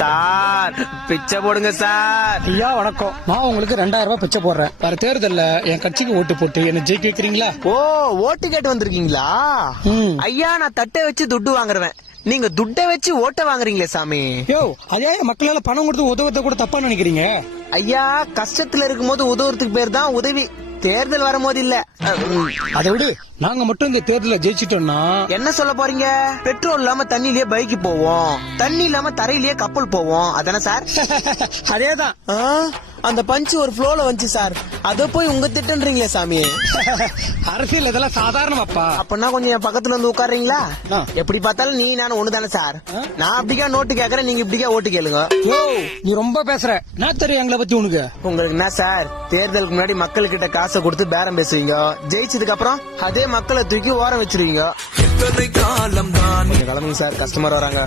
Sir பிச்சை போடுங்க sir. ஐயா வணக்கம். நான் உங்களுக்கு 2000 ரூபாய் பிச்சை போடுறேன். வர தேர்தல்ல என் கட்சிக்கு ஓட்டு போட்டு என்ன ஜெயிக்க வைக்கிறீங்களா? ஓ, ஓட்டு கேட்டு வந்திருக்கீங்களா? ஐயா, நான் தட்டை வச்சு துட்டு வாங்குறேன். நீங்க துட்டை வச்சு ஓட்ட வாங்குறீங்களே சாமி. யோ, அதே மக்களால பணம் கொடுத்து உதவத்தை கூட தப்பா நினைக்கிறீங்க. ஐயா, கஷ்டத்துல இருக்கும் போது உதவுறதுக்கு பேர் தான் உதவி, தேர்தல் வரும்போது இல்ல. அதை விடு, நாங்க மட்டும் இந்த தேர்தல ஜெயிச்சிட்டோம்னா என்ன சொல்ல போறீங்க? பெட்ரோல் இல்லாம தண்ணிலேயே பைக் போவோம், தண்ணி இல்லாம தரையிலேயே கப்பல் போவோம், அதானே சார்? அதேதான். அந்த பஞ்சு ஒரு ஃப்ளோல வந்துச்சு சார், அத போய் உங்க திட்டன்றீங்களே சாமி. அரசியல் இதெல்லாம் சாதாரணமாப்பா. அப்பனா கொஞ்சம் என் பக்கத்துல வந்து உட்கார்றீங்களா? ஆ. எப்படி பார்த்தாலும் நீ நானும் ஒண்ணுதானே சார். நான் அப்படிக்கா நோட்டு கேக்குறேன், நீங்க இப்படிக்கா ஓட்டு கேளுங்க. யோ, நீ ரொம்ப பேசுற. நான் தெரியும் எங்களை பத்தி உனக்கு. உங்களுக்கு என்ன சார், தேர்தலுக்கு முன்னாடி மக்கள் கிட்ட காசை கொடுத்து பேரம் பேசுவீங்க, ஜெயிச்சதுக்கு அப்புறம் அதே மக்களை தூக்கி ஓரம் வச்சிருவீங்க. காலம் தான் கிளம்புங்க சார், கஸ்டமர் வராங்க.